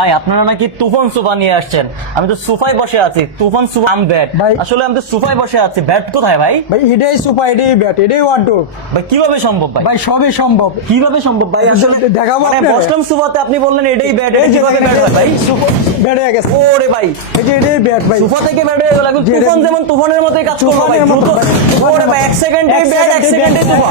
ভাই আপনারা নাকি তুফান সোফা নিয়ে আসছেন। আমি তো সোফায় বসে আছি, তুফান সোফা আম ব্যাট ভাই। আসলে আমি তো সোফায় বসে আছি, ব্যাট কোথায় ভাই? ভাই এটাই সুপার, এটাই ব্যাট, এটাই ওয়ার্ডরোব। ভাই কিভাবে সম্ভব ভাই? ভাই সবই সম্ভব। কিভাবে সম্ভব ভাই? আসলে দেখাবো মানে আপনারে। বসলাম সোফাতে, আপনি বললেন এটাই ব্যাট, এটা এই যে কিভাবে দেখেন, ব্যাট হয় ভাই? ব্যাট হয়ে গেছে। ওরে ভাই, এই যে এটাই ব্যাট ভাই। সোফা থেকে ব্যাট হয়ে গেল, এখন যে তুফান এটা- যেমন তুফানের মতোই কাজ করবে ভাই, তুফানের মতো দ্রুত। ভাই। ওরে ভাই, এক সেকেন্ডে ব্যাট, এক সেকেন্ডে সোফা।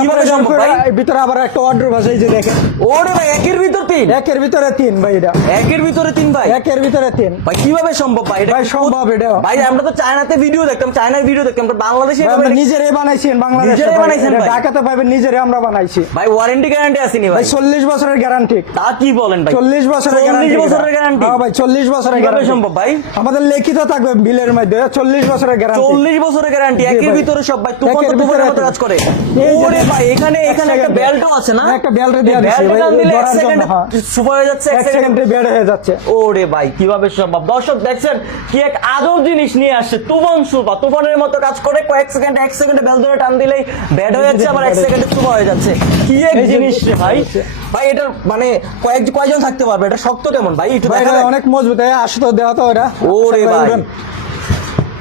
কিভাবে সম্ভব ভাই? ভিতরে আবার একটা ওয়ার্ডরোব আছে, এই যে দেখেন। ওরে ভাই, একের ভিতর তিন, একের ভিতরে তিন ভাই, এটা একের ভিতরে তিন ভাই। একের ভিতরে তিন। ভাই কিভাবে সম্ভব ভাই? এটা ভাই সম্ভব এটা। ভাই আমরা তো চায়নাতে ভিডিও দেখতাম, চায়নার ভিডিও দেখতাম, তো বাংলাদেশে ভাই, আমরা নিজেরাই বানাইছি বাংলাদেশে। নিজেরাই ভাই, বানাইছেন এটা ভাই? ঢাকাতে পাইবেন, নিজেরাই আমরা বানাইছি ভাই ওয়ারেন্টি গ্যারান্টি আসেনি ভাই? ভাই। 40 বছরের গ্যারান্টি। তা কি বলেন ভাই? 40 বছরের 40 গ্যারান্টি। বছরের গ্যারান্টি? হ্যাঁ ভাই, 40 বছরের কিভাবে গ্যারান্টি সম্ভব ভাই? আমাদের লিখিত থাকবে বিলের মধ্যে 40 বছরের গ্যারান্টি। 40 বছরের গ্যারান্টি, জি একের ভাই। ভিতরে সব ভাই। তুফান একের তো তুফানের ভিতরে মতো কাজ করে। এই যে ওরে ভাই, এখানে এক একটা সেকেন্ডে। বেল্টও আছে না? একটা বেল্ট দেয়া দিছি বেল্ট ভাই, টান দিলে এক ধরার জন্য, সেকেন্ডে হ্যাঁ। সুপার হয়ে যাচ্ছে, এক এক সেকেন্ডে। সেকেন্ডে বের হয়ে যাচ্ছে। ওরে ভাই, কিভাবে সম্ভব? দর্শক দেখছেন কি এক আজব জিনিস নিয়ে আসছে তুফান সুপা। তুফানের মতো কাজ করে, কয়েক সেকেন্ডে, এক সেকেন্ডে বেল ধরে টান দিলেই ব্যাড হয়ে যাচ্ছে, আবার এক সেকেন্ডে সুপা হয়ে যাচ্ছে। কি এক এই যে জিনিস রে ভাই! হচ্ছে। ভাই এটার মানে কয়জন থাকতে পারবে? এটা শক্ত কেমন ভাই? একটু ভাই এটা দেখাবেন? অনেক মজবুত, আসো তো দেওয়া তো এটা। ওরে আচ্ছা, ভাই, উঠেন।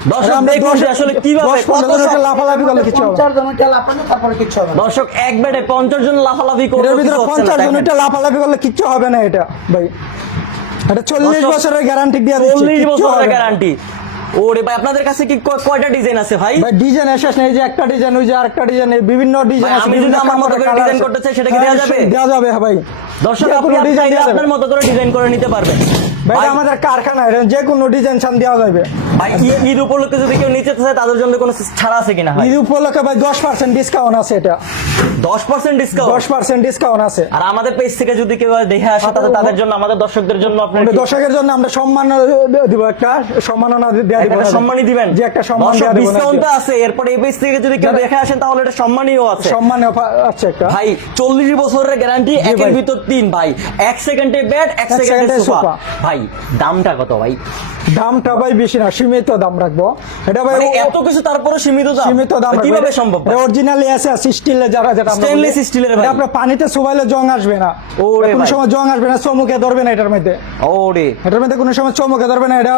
দর্শক আমরা দেখুন যে 10 আসলে কিভাবে 10 কত 15 জনকে শক্ত। লাফালাফি করলে কিছু হবে না। 50 জন এটা লাফানো, তারপরে কিচ্ছু হবে না। দর্শক এক ব্যাটে 50 জন লাফালাফি করে এটার ভিতরে 50 জন এটা লাফালাফি করলে কিচ্ছু হবে না এটা ভাই। এটা 40 দর্শক, বছরের গ্যারান্টি দিয়ে দিচ্ছি, 40 কিচ্ছু বছরের হবে না। গ্যারান্টি। ওরে ভাই, আপনাদের কাছে কি কয়টা ডিজাইন আছে ভাই? ভাই ডিজাইন শেষ নেই, যে একটা ডিজাইন, ওই যে আরেকটা ডিজাইন, বিভিন্ন ডিজাইন ভাই, আছে। আমি যদি বিভিন্ন আমার মতো কালারের করে কালার ডিজাইন আছে। করতে চাই, সেটা কি দেওয়া যাবে? দেওয়া যাবে হ্যাঁ ভাই। দর্শক যে আপনি কোনো ডিজাইন চাইলে দেওয়া আপনার যাবে মতো করে ডিজাইন করে নিতে পারবেন। ভাই, ভাই, আমাদের কারখানা, এটা যে কোনো ডিজাইন চান দেওয়া যাবে। ভাই ঈদ উপলক্ষে যদি কেউ নিতে চায় তাদের জন্য কোনো ছাড় আছে কিনা ভাই? ঈদ উপলক্ষে ভাই 10% ডিসকাউন্ট আছে, এটা 10% ডিসকাউন্ট। 10% ডিসকাউন্ট আছে। আর আমাদের পেজ থেকে যদি কেউ দেখে আসে তাদের জন্য, আমাদের দর্শকদের জন্য আপনার আমাদের দর্শকের জন্য আমরা সম্মান দিব, একটা সম্মাননা দেওয়া দিব। একটা সম্মানই দিবেন? যে একটা সম্মান দর্শক দেওয়া দিব। ডিসকাউন্ট তো আছে, এরপরে এই পেজ থেকে যদি কেউ দেখে আসেন তাহলে এটা সম্মানীয় আছে। সম্মান আছে একটা। ভাই 40 বছরের গ্যারান্টি, একের ভাই। ভিতর তিন ভাই, এক সেকেন্ডে ব্যাট, এক সেকেন্ডে সেকেন্ডে সোফা। সোফা। ভাই দামটা কত ভাই? দামটা ভাই বেশি না, সীমিত দাম রাখবো এটা ভাই। মানে এত কিছু তারপরে সীমিত দাম? সীমিত দাম রাখবো। কিভাবে সম্ভব ভাই? অরিজিনালি আছে স্টিলের, যারা যেটা আমরা Stainless বলি। steel এর ভাই। এটা আপনার পানিতে চুবাইলে জং আসবে না, ওরে কোনো ভাই। সময় জং আসবে না, চমকে ধরবে না এটার মধ্যে। ওরে এটার মধ্যে কোনো সময় চমকে ধরবে না। এটা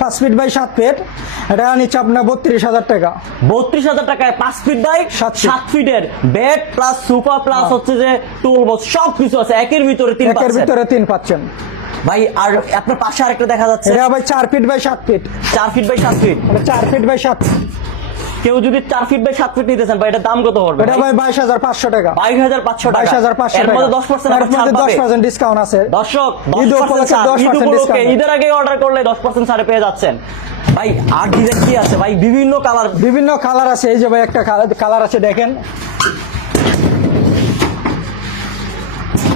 5 ফিট বাই 7 ফিট। এটা নিচ্ছে আপনার 32,000 টাকা। 32,000 টাকায় 5 ফিট বাই 7 ফিট। 7 ফিটের বেড প্লাস সোফা প্লাস হচ্ছে যে টুল বক্স সব কিছু আছে, একের ভিতরে তিন একের পাচ্ছেন। ভিতরে 3 পাচ্ছেন ভাই আর আপনার পাশে আরেকটা দেখা যাচ্ছে, এটা ভাই 4 feet by 7 feet. 4 feet by 7 feet. 4 feet by 7। কেউ যদি 4 ফিট বাই 7 ফিট নিতে চান ভাই, এটার দাম কত পড়বে এটা ভাই 22,500 টাকা। 22,500 টাকা। 22,500 এর টাকা। মধ্যে 10% এর আবার ছাড় মধ্যে পাবে। 10% ডিসকাউন্ট আছে। দর্শক ঈদ 10% উপলক্ষে ছাড়, 10% ঈদ উপলক্ষে discount। ঈদের আগে অর্ডার করলে 10% ছাড়ে পেয়ে যাচ্ছেন। ভাই আর ডিজাইন কি আছে ভাই? বিভিন্ন কালার। বিভিন্ন কালার আছে, এই যে ভাই একটা কালার আছে দেখেন।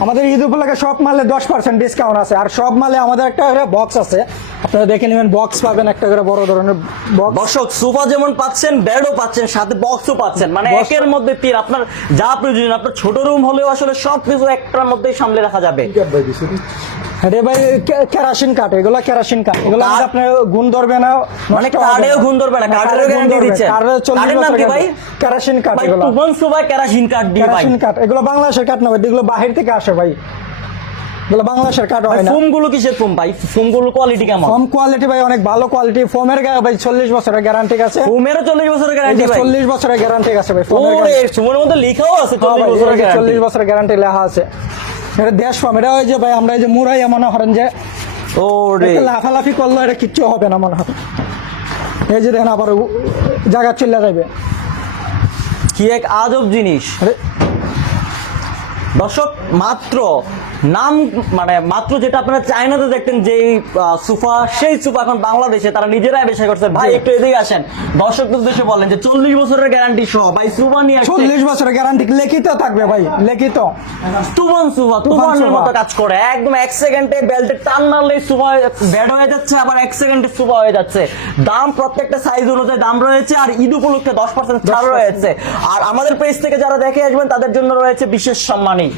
আমাদের ঈদ উপলক্ষে সব মালে 10% ডিসকাউন্ট আছে। আর সব মালে আমাদের একটা করে বক্স আছে, আপনারা দেখে নেবেন। বক্স পাবেন একটা করে বড় ধরনের বক্স। দর্শক সোফা যেমন পাচ্ছেন, বেডও পাচ্ছেন, সাথে বক্সও পাচ্ছেন, মানে Box- একের মধ্যে তিন। আপনার যা প্রয়োজন, আপনার ছোট রুম হলেও আসলে সবকিছু একটার মধ্যেই সামলে রাখা যাবে। আরে ভাই কেরাসিন কাঠ, এগুলো কেরাসিন কাঠ, এগুলো কাঠ? আপনার গুণ ধরবে না, মানে নষ্ট হবে কাঠেও না। গুণ ধরবে না, হ্যাঁ, কাঠেরও গুণ গ্যারান্টি ধরবে। দিচ্ছেন? কাঠের 40 কাঠের নাম কি বছরের ভাই? কেরাসিন কাঠ ভাই এগুলো। তুফান সোফা কেরাসিন কাঠ দিয়ে ভাই। কেরাসিন কাঠ এগুলো বাংলাদেশের কাঠ না ভাই, এগুলো বাহির থেকে আসে ভাই। এগুলো বাংলাদেশের কাঠ হয় না। ফোম গুলো কিসের ফোম ভাই? ফোম গুলো কোয়ালিটি কেমন? ফোম কোয়ালিটি ভাই অনেক ভালো কোয়ালিটি। ফোমের গায়ে ভাই 40 বছরের গ্যারান্টি আছে। ফোমেরও 40 বছরের এই গ্যারান্টি যে ভাই। 40 বছরের গ্যারান্টি আছে ভাই ফোমের ওরে গায়ে। ফোমের মধ্যে লেখাও আছে হ্যাঁ 40 ভাই, বছরের এই যে গ্যারান্টি। 40 বছরের গ্যারান্টি লেখা আছে। এটা দেশ ফোম। এটা ওই যে ভাই আমরা এই যে মুরাইয়া মনে করেন যে ওরে এটা লাফালাফি করলে এটা কিচ্ছু হবে না মনে হয়। এই যে দেখেন আবার জায়গা চলে যাবে। কি এক আজব জিনিস। আরে, দর্শক মাত্র নাম মানে মাত্র যেটা আপনারা চায়নাতে দেখতেন যে সোফা, সেই সোফা এখন বাংলাদেশে তারা নিজেরাই আবিষ্কার করছে। ভাই একটু এদিকে আসেন, দর্শকদের উদ্দেশ্যে বলেন যে 40 বছরের গ্যারান্টি সহ ভাই সোফা নিয়ে আসছে। 40 বছরের গ্যারান্টি লিখিত থাকবে ভাই, লিখিত। তুফান সোফা, তুফানের সোফা। মতো কাজ করে একদম। এক সেকেন্ডে বেল্টে টান মারলেই সোফা বেড হয়ে যাচ্ছে, আবার এক সেকেন্ডে সোফা হয়ে যাচ্ছে। দাম প্রত্যেকটা সাইজ অনুযায়ী দাম রয়েছে, আর ঈদ উপলক্ষে 10% ছাড় রয়েছে। আর আমাদের পেজ থেকে যারা দেখে আসবেন তাদের জন্য রয়েছে বিশেষ সম্মানী।